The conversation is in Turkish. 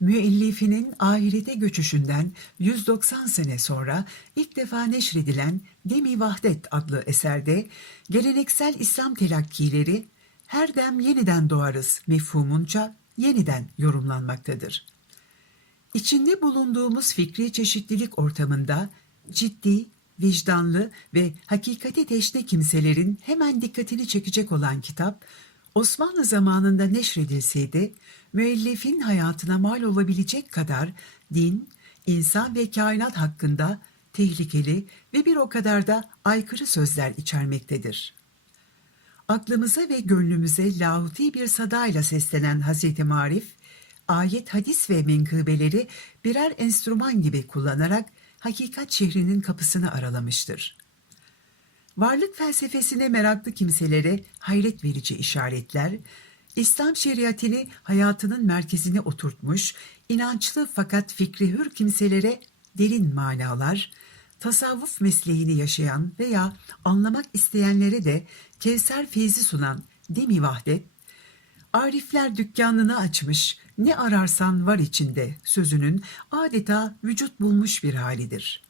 müellifinin ahirete göçüşünden 190 sene sonra ilk defa neşredilen Demi Vahdet adlı eserde geleneksel İslam telakkileri her dem yeniden doğarız mefhumunca yeniden yorumlanmaktadır. İçinde bulunduğumuz fikri çeşitlilik ortamında ciddi, vicdanlı ve hakikati teşne kimselerin hemen dikkatini çekecek olan kitap, Osmanlı zamanında neşredilseydi, müellifin hayatına mal olabilecek kadar din, insan ve kainat hakkında tehlikeli ve bir o kadar da aykırı sözler içermektedir. Aklımıza ve gönlümüze lahuti bir sadayla seslenen Hazreti Marif, ayet, hadis ve menkıbeleri birer enstrüman gibi kullanarak hakikat şehrinin kapısını aralamıştır. Varlık felsefesine meraklı kimselere hayret verici işaretler, İslam şeriatini hayatının merkezine oturtmuş, inançlı fakat fikri hür kimselere derin manalar, tasavvuf mesleğini yaşayan veya anlamak isteyenlere de Kevser feyzi sunan Demi Vahdet, Arifler dükkanını açmış, ne ararsan var içinde sözünün adeta vücut bulmuş bir halidir.